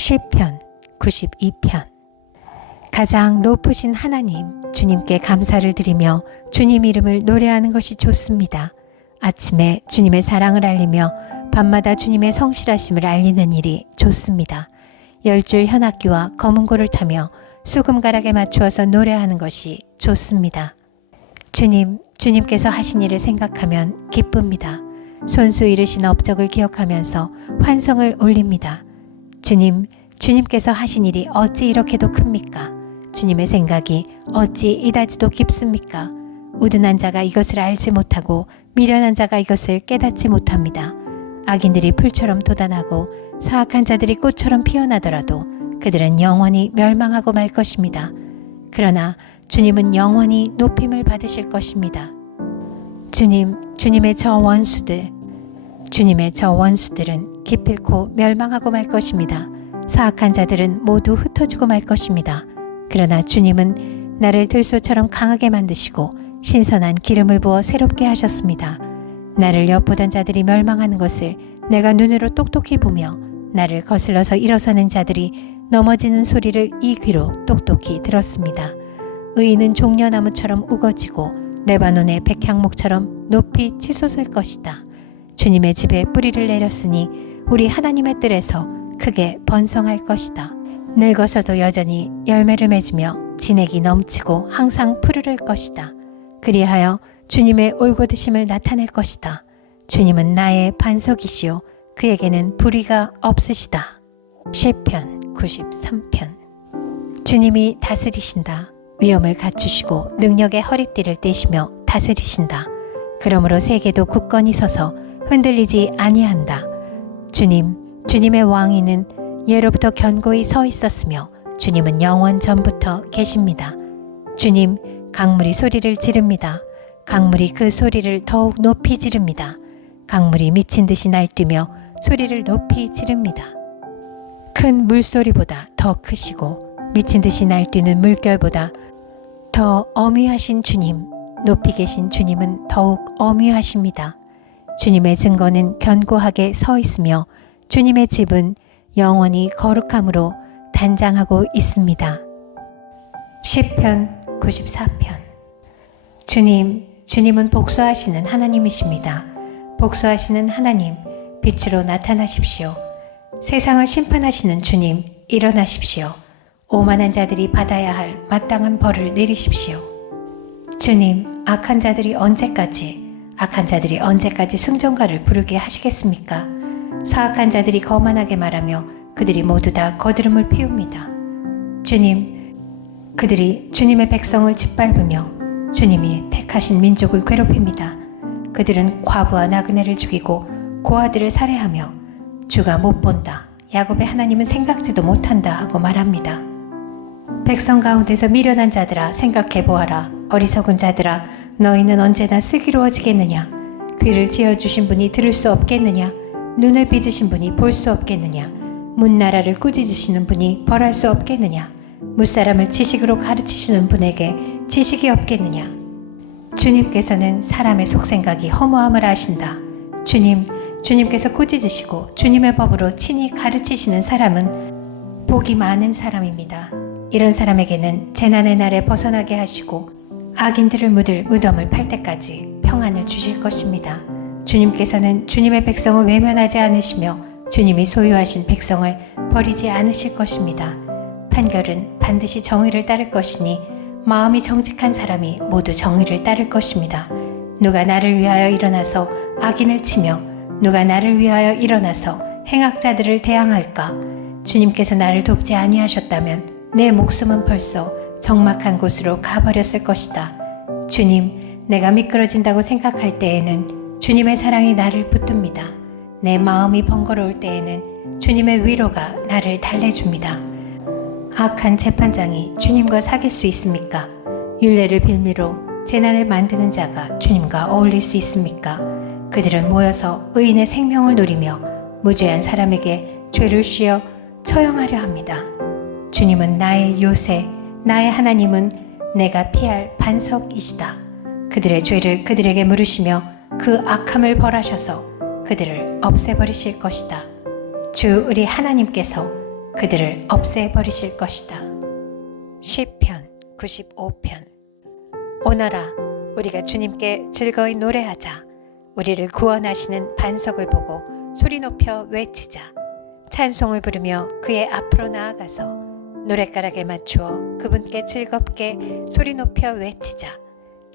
시편 92편. 가장 높으신 하나님, 주님께 감사를 드리며 주님 이름을 노래하는 것이 좋습니다. 아침에 주님의 사랑을 알리며 밤마다 주님의 성실하심을 알리는 일이 좋습니다. 10줄 현악기와 검은고를 타며 수금가락에 맞추어서 노래하는 것이 좋습니다. 주님께서 하신 일을 생각하면 기쁩니다. 손수 이르신 업적을 기억하면서 환성을 올립니다. 주님께서 하신 일이 어찌 이렇게도 큽니까? 주님의 생각이 어찌 이다지도 깊습니까? 우둔한 자가 이것을 알지 못하고 미련한 자가 이것을 깨닫지 못합니다. 악인들이 풀처럼 돋아나고 사악한 자들이 꽃처럼 피어나더라도 그들은 영원히 멸망하고 말 것입니다. 그러나 주님은 영원히 높임을 받으실 것입니다. 주님의 저 원수들은 기필코 멸망하고 말 것입니다. 사악한 자들은 모두 흩어지고 말 것입니다. 그러나 주님은 나를 들소처럼 강하게 만드시고 신선한 기름을 부어 새롭게 하셨습니다. 나를 엿보던 자들이 멸망하는 것을 내가 눈으로 똑똑히 보며 나를 거슬러서 일어서는 자들이 넘어지는 소리를 이 귀로 똑똑히 들었습니다. 의인은 종려나무처럼 우거지고 레바논의 백향목처럼 높이 치솟을 것이다. 주님의 집에 뿌리를 내렸으니 우리 하나님의 뜰에서 크게 번성할 것이다. 늙어서도 여전히 열매를 맺으며 진액이 넘치고 항상 푸르를 것이다. 그리하여 주님의 올곧으심을 나타낼 것이다. 주님은 나의 반석이시요 그에게는 불의가 없으시다. 시편 93편. 주님이 다스리신다. 위엄을 갖추시고 능력의 허리띠를 떼시며 다스리신다. 그러므로 세계도 굳건히 서서 흔들리지 아니한다. 주님의 왕위는 예로부터 견고히 서 있었으며 주님은 영원 전부터 계십니다. 주님, 강물이 소리를 지릅니다. 강물이 그 소리를 더욱 높이 지릅니다. 강물이 미친 듯이 날뛰며 소리를 높이 지릅니다. 큰 물소리보다 더 크시고 미친 듯이 날뛰는 물결보다 더 어미하신 주님, 높이 계신 주님은 더욱 어미하십니다. 주님의 증거는 견고하게 서 있으며 주님의 집은 영원히 거룩함으로 단장하고 있습니다. 시편 94편. 주님은 복수하시는 하나님이십니다. 복수하시는 하나님, 빛으로 나타나십시오. 세상을 심판하시는 주님, 일어나십시오. 오만한 자들이 받아야 할 마땅한 벌을 내리십시오. 주님, 악한 자들이 언제까지 승전가를 부르게 하시겠습니까? 사악한 자들이 거만하게 말하며 그들이 모두 다 거드름을 피웁니다. 그들이 주님의 백성을 짓밟으며 주님이 택하신 민족을 괴롭힙니다. 그들은 과부와 나그네를 죽이고 고아들을 살해하며 주가 못 본다, 야곱의 하나님은 생각지도 못한다 하고 말합니다. 백성 가운데서 미련한 자들아 생각해 보아라. 어리석은 자들아 너희는 언제나 슬기로워지겠느냐? 귀를 지어주신 분이 들을 수 없겠느냐? 눈을 빚으신 분이 볼 수 없겠느냐? 문나라를 꾸짖으시는 분이 벌할 수 없겠느냐? 무사람을 지식으로 가르치시는 분에게 지식이 없겠느냐? 주님께서는 사람의 속생각이 허무함을 아신다. 주님께서 꾸짖으시고 주님의 법으로 친히 가르치시는 사람은 복이 많은 사람입니다. 이런 사람에게는 재난의 날에 벗어나게 하시고 악인들을 묻을 무덤을 팔 때까지 평안을 주실 것입니다. 주님께서는 주님의 백성을 외면하지 않으시며 주님이 소유하신 백성을 버리지 않으실 것입니다. 판결은 반드시 정의를 따를 것이니 마음이 정직한 사람이 모두 정의를 따를 것입니다. 누가 나를 위하여 일어나서 악인을 치며 누가 나를 위하여 일어나서 행악자들을 대항할까? 주님께서 나를 돕지 아니하셨다면 내 목숨은 벌써 적막한 곳으로 가버렸을 것이다. 주님, 내가 미끄러진다고 생각할 때에는 주님의 사랑이 나를 붙듭니다. 내 마음이 번거로울 때에는 주님의 위로가 나를 달래줍니다. 악한 재판장이 주님과 사귈 수 있습니까? 율례를 빌미로 재난을 만드는 자가 주님과 어울릴 수 있습니까? 그들은 모여서 의인의 생명을 노리며 무죄한 사람에게 죄를 씌어 처형하려 합니다. 주님은 나의 요새, 나의 하나님은 내가 피할 반석이시다. 그들의 죄를 그들에게 물으시며 그 악함을 벌하셔서 그들을 없애버리실 것이다. 주 우리 하나님께서 그들을 없애버리실 것이다. 시편 95편. 오너라, 우리가 주님께 즐거이 노래하자. 우리를 구원하시는 반석을 보고 소리 높여 외치자. 찬송을 부르며 그의 앞으로 나아가서 노랫가락에 맞추어 그분께 즐겁게 소리 높여 외치자.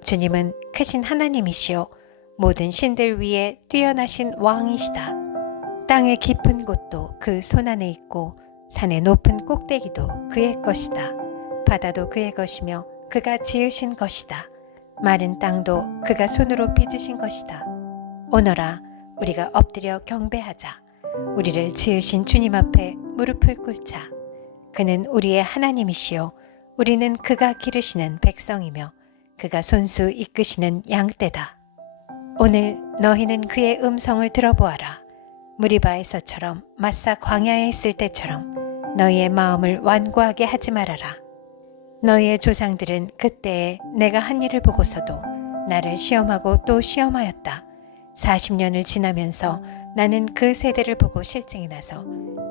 주님은 크신 하나님이시오 모든 신들 위에 뛰어나신 왕이시다. 땅의 깊은 곳도 그 손안에 있고 산의 높은 꼭대기도 그의 것이다. 바다도 그의 것이며 그가 지으신 것이다. 마른 땅도 그가 손으로 빚으신 것이다. 오너라, 우리가 엎드려 경배하자. 우리를 지으신 주님 앞에 무릎을 꿇자. 그는 우리의 하나님이시요 우리는 그가 기르시는 백성이며 그가 손수 이끄시는 양떼다. 오늘 너희는 그의 음성을 들어보아라. 무리바에서처럼 마사 광야에 있을 때처럼 너희의 마음을 완고하게 하지 말아라. 너희의 조상들은 그때에 내가 한 일을 보고서도 나를 시험하고 또 시험하였다. 40년을 지나면서 나는 그 세대를 보고 실증이 나서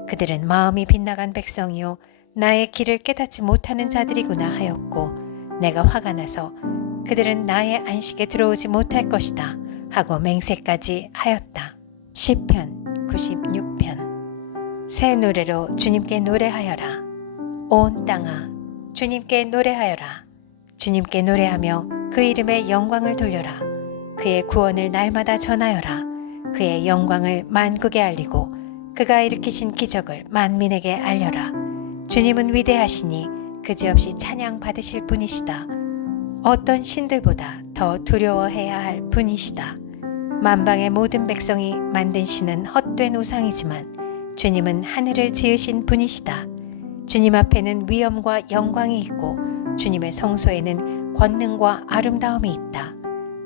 그들은 마음이 빗나간 백성이요 나의 길을 깨닫지 못하는 자들이구나 하였고, 내가 화가 나서 그들은 나의 안식에 들어오지 못할 것이다 하고 맹세까지 하였다. 시편 96편. 새 노래로 주님께 노래하여라. 온 땅아, 주님께 노래하여라. 주님께 노래하며 그 이름의 영광을 돌려라. 그의 구원을 날마다 전하여라. 그의 영광을 만국에 알리고 그가 일으키신 기적을 만민에게 알려라. 주님은 위대하시니 그지없이 찬양 받으실 분이시다. 어떤 신들보다 더 두려워해야 할 분이시다. 만방의 모든 백성이 만든 신은 헛된 우상이지만 주님은 하늘을 지으신 분이시다. 주님 앞에는 위엄과 영광이 있고 주님의 성소에는 권능과 아름다움이 있다.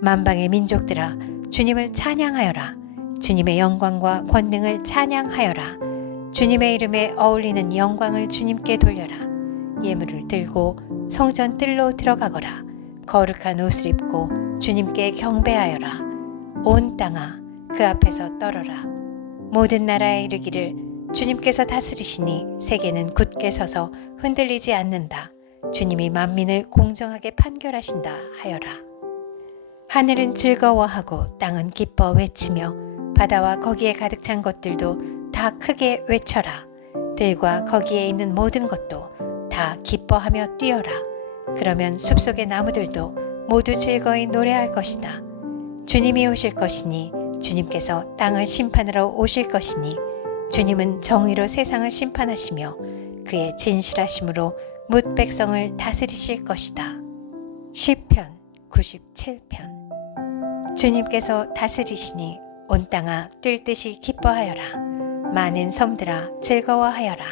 만방의 민족들아, 주님을 찬양하여라. 주님의 영광과 권능을 찬양하여라. 주님의 이름에 어울리는 영광을 주님께 돌려라. 예물을 들고 성전 뜰로 들어가거라. 거룩한 옷을 입고 주님께 경배하여라. 온 땅아, 그 앞에서 떨어라. 모든 나라에 이르기를 주님께서 다스리시니 세계는 굳게 서서 흔들리지 않는다. 주님이 만민을 공정하게 판결하신다 하여라. 하늘은 즐거워하고 땅은 기뻐 외치며 바다와 거기에 가득 찬 것들도 다 크게 외쳐라. 들과 거기에 있는 모든 것도 다 기뻐하며 뛰어라. 그러면 숲속의 나무들도 모두 즐거이 노래할 것이다. 주님이 오실 것이니 주님께서 땅을 심판하러 오실 것이니 주님은 정의로 세상을 심판하시며 그의 진실하심으로 뭇 백성을 다스리실 것이다. 시편 97편. 주님께서 다스리시니 온 땅아 뛸 듯이 기뻐하여라. 많은 섬들아 즐거워하여라.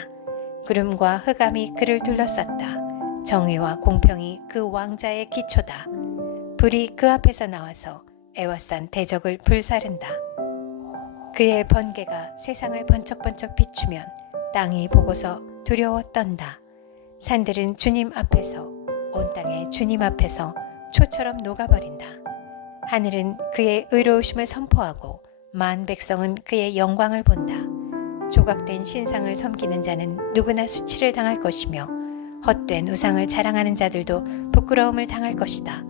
구름과 흑암이 그를 둘러쌌다. 정의와 공평이 그 왕자의 기초다. 불이 그 앞에서 나와서 애워싼 대적을 불사른다. 그의 번개가 세상을 번쩍번쩍 비추면 땅이 보고서 두려워 떤다. 산들은 주님 앞에서, 온 땅에 주님 앞에서 초처럼 녹아버린다. 하늘은 그의 의로우심을 선포하고 만 백성은 그의 영광을 본다. 조각된 신상을 섬기는 자는 누구나 수치를 당할 것이며 헛된 우상을 자랑하는 자들도 부끄러움을 당할 것이다.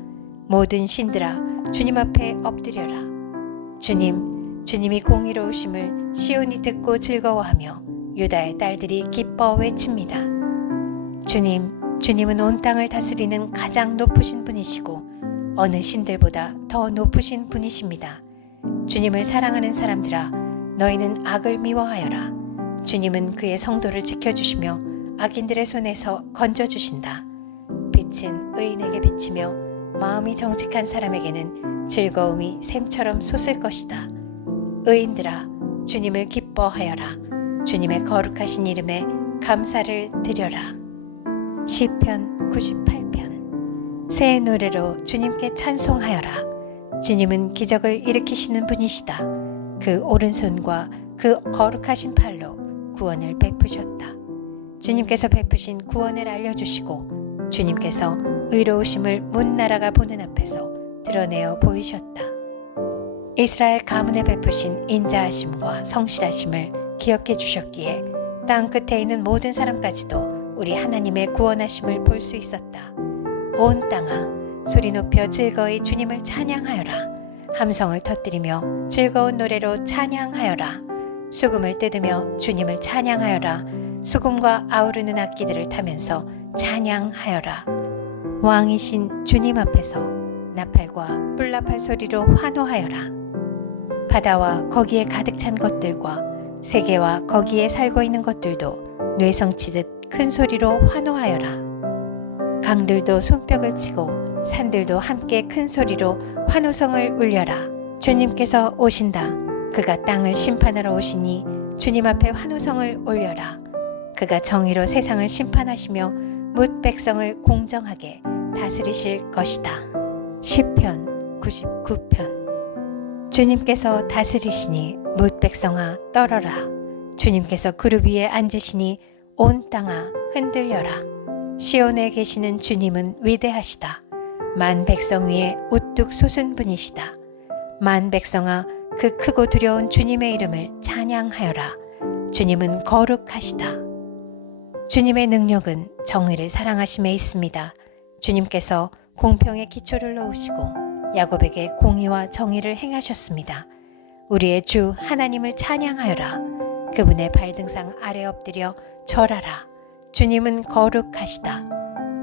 모든 신들아, 주님 앞에 엎드려라. 주님이 공의로우심을 시온이 듣고 즐거워하며 유다의 딸들이 기뻐 외칩니다. 주님은 온 땅을 다스리는 가장 높으신 분이시고 어느 신들보다 더 높으신 분이십니다. 주님을 사랑하는 사람들아, 너희는 악을 미워하여라. 주님은 그의 성도를 지켜주시며 악인들의 손에서 건져주신다. 빛은 의인에게 비치며 마음이 정직한 사람에게는 즐거움이 샘처럼 솟을 것이다. 의인들아, 주님을 기뻐하여라. 주님의 거룩하신 이름에 감사를 드려라. 시편 98편. 새 노래로 주님께 찬송하여라. 주님은 기적을 일으키시는 분이시다. 그 오른손과 그 거룩하신 팔로 구원을 베푸셨다. 주님께서 베푸신 구원을 알려주시고 주님께서 의로우심을 문 나라가 보는 앞에서 드러내어 보이셨다. 이스라엘 가문에 베푸신 인자하심과 성실하심을 기억해 주셨기에 땅 끝에 있는 모든 사람까지도 우리 하나님의 구원하심을 볼 수 있었다. 온 땅아, 소리 높여 즐거이 주님을 찬양하여라. 함성을 터뜨리며 즐거운 노래로 찬양하여라. 수금을 뜯으며 주님을 찬양하여라. 수금과 아우르는 악기들을 타면서 찬양하여라. 왕이신 주님 앞에서 나팔과 뿔나팔 소리로 환호하여라. 바다와 거기에 가득 찬 것들과 세계와 거기에 살고 있는 것들도 뇌성치듯 큰 소리로 환호하여라. 강들도 손뼉을 치고 산들도 함께 큰 소리로 환호성을 울려라. 주님께서 오신다. 그가 땅을 심판하러 오시니 주님 앞에 환호성을 올려라. 그가 정의로 세상을 심판하시며 뭇 백성을 공정하게 다스리실 것이다. 시편 99편. 주님께서 다스리시니 뭇 백성아 떨어라. 주님께서 그룹 위에 앉으시니 온 땅아 흔들려라. 시온에 계시는 주님은 위대하시다. 만 백성 위에 우뚝 솟은 분이시다. 만 백성아 그 크고 두려운 주님의 이름을 찬양하여라. 주님은 거룩하시다. 주님의 능력은 정의를 사랑하심에 있습니다. 주님께서 공평의 기초를 놓으시고 야곱에게 공의와 정의를 행하셨습니다. 우리의 주 하나님을 찬양하여라. 그분의 발등상 아래 엎드려 절하라. 주님은 거룩하시다.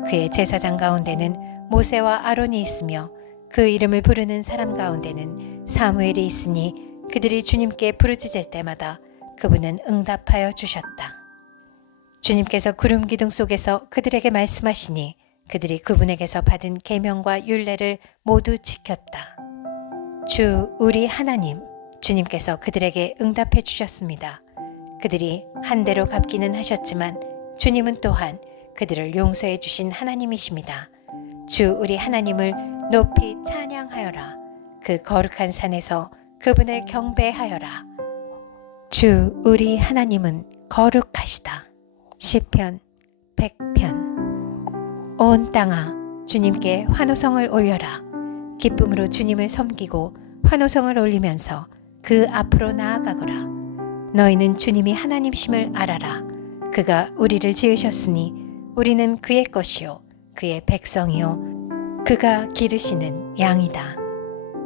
그의 제사장 가운데는 모세와 아론이 있으며 그 이름을 부르는 사람 가운데는 사무엘이 있으니 그들이 주님께 부르짖을 때마다 그분은 응답하여 주셨다. 주님께서 구름 기둥 속에서 그들에게 말씀하시니 그들이 그분에게서 받은 계명과 율례를 모두 지켰다. 주 우리 하나님, 주님께서 그들에게 응답해 주셨습니다. 그들이 한 대로 갚기는 하셨지만 주님은 또한 그들을 용서해 주신 하나님이십니다. 주 우리 하나님을 높이 찬양하여라. 그 거룩한 산에서 그분을 경배하여라. 주 우리 하나님은 거룩하시다. 시편 100편. 온 땅아, 주님께 환호성을 올려라. 기쁨으로 주님을 섬기고 환호성을 올리면서 그 앞으로 나아가거라. 너희는 주님이 하나님심을 알아라. 그가 우리를 지으셨으니 우리는 그의 것이요 그의 백성이요 그가 기르시는 양이다.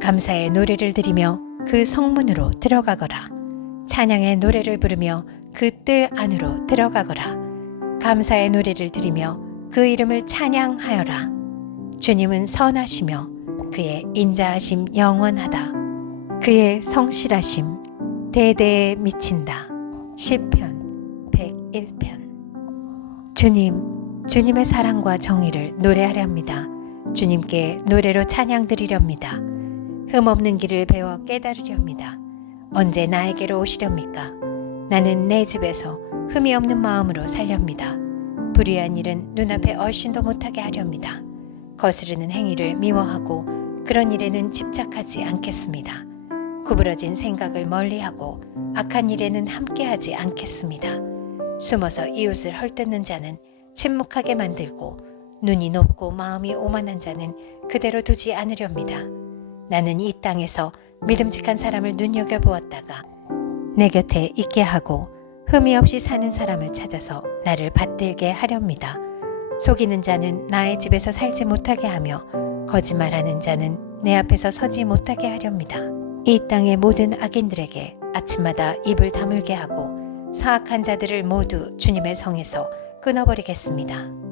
감사의 노래를 드리며 그 성문으로 들어가거라. 찬양의 노래를 부르며 그 뜰 안으로 들어가거라. 감사의 노래를 드리며 그 이름을 찬양하여라. 주님은 선하시며 그의 인자하심 영원하다. 그의 성실하심 대대에 미친다. 시편 101편. 주님, 주님의 사랑과 정의를 노래하렵니다. 주님께 노래로 찬양드리렵니다. 흠없는 길을 배워 깨달으렵니다. 언제 나에게로 오시렵니까? 나는 내 집에서 흠이 없는 마음으로 살렵니다. 불의한 일은 눈앞에 얼씬도 못하게 하렵니다. 거스르는 행위를 미워하고 그런 일에는 집착하지 않겠습니다. 구부러진 생각을 멀리하고 악한 일에는 함께하지 않겠습니다. 숨어서 이웃을 헐뜯는 자는 침묵하게 만들고 눈이 높고 마음이 오만한 자는 그대로 두지 않으렵니다. 나는 이 땅에서 믿음직한 사람을 눈여겨보았다가 내 곁에 있게 하고 흠이 없이 사는 사람을 찾아서 나를 받들게 하렵니다. 속이는 자는 나의 집에서 살지 못하게 하며 거짓말하는 자는 내 앞에서 서지 못하게 하렵니다. 이 땅의 모든 악인들에게 아침마다 입을 다물게 하고 사악한 자들을 모두 주님의 성에서 끊어버리겠습니다.